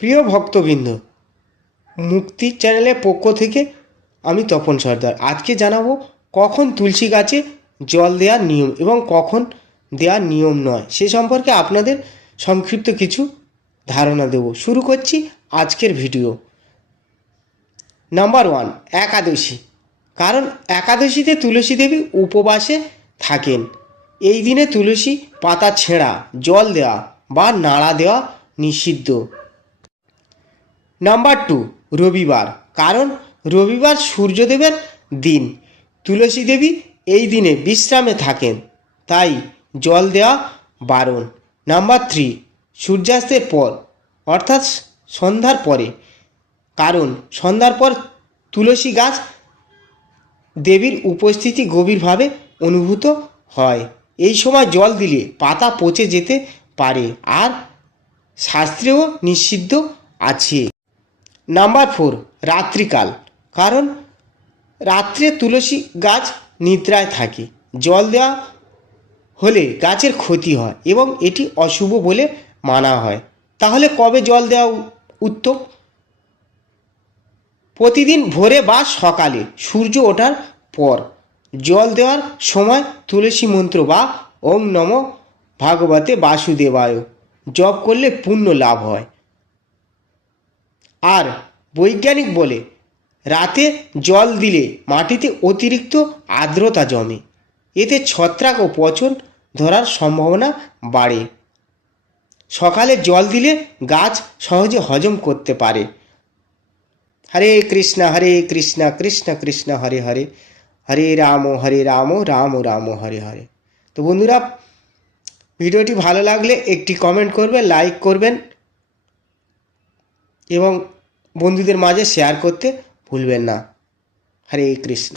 প্রিয় ভক্তবৃন্দ, মুক্তি চ্যানেলের পক্ষ থেকে আমি তপন সর্দার। আজকে জানাবো কখন তুলসী গাছে জল দেওয়ার নিয়ম এবং কখন দেওয়ার নিয়ম নয়, সে সম্পর্কে আপনাদের সংক্ষিপ্ত কিছু ধারণা দেব। শুরু করছি আজকের ভিডিও। নাম্বার 1, একাদশী। কারণ একাদশীতে তুলসী দেবী উপবাসে থাকেন। এই দিনে তুলসী পাতা ছেঁড়া, জল দেওয়া বা নাড়া দেওয়া নিষিদ্ধ। নাম্বার 2, রবিবার। কারণ রবিবার সূর্যদেবের দিন। তুলসী দেবী এই দিনে বিশ্রামে থাকেন, তাই জল দেওয়া বারণ। নাম্বার 3, সূর্যাস্তের পর অর্থাৎ সন্ধ্যার পরে। কারণ সন্ধ্যার পর তুলসী গাছ দেবীর উপস্থিতি গভীরভাবে অনুভূত হয়। এই সময় জল দিলে পাতা পচে যেতে পারে আর শাস্ত্রেও নিষিদ্ধ আছে। নাম্বার 4, রাত্রিকাল। কারণ রাত্রে তুলসী গাছ নিদ্রায় থাকে। জল দেওয়া হলে গাছের ক্ষতি হয় এবং এটি অশুভ বলে মানা হয়। তাহলে কবে জল দেওয়া উত্তম? প্রতিদিন ভোরে বা সকালে সূর্য ওঠার পর। জল দেওয়ার সময় তুলসী মন্ত্র বা ওম নমো ভাগবতে বাসুদেবায় জপ করলে পুণ্য লাভ হয়। আর বৈজ্ঞানিক বলে রাতে জল দিলে মাটিতে অতিরিক্ত আর্দ্রতা জমে, এতে ছত্রাক ও পচন ধরার সম্ভাবনা বাড়ে। সকালে জল দিলে গাছ সহজে হজম করতে পারে। হরে কৃষ্ণ কৃষ্ণ কৃষ্ণ হরে হরে, হরে রাম রাম রাম হরে হরে। তো বন্ধুরা, ভিডিওটি ভালো লাগলে একটি কমেন্ট করবেন, লাইক করবেন এবং বন্ধুদের মাঝে শেয়ার করতে ভুলবেন না। হরে কৃষ্ণ।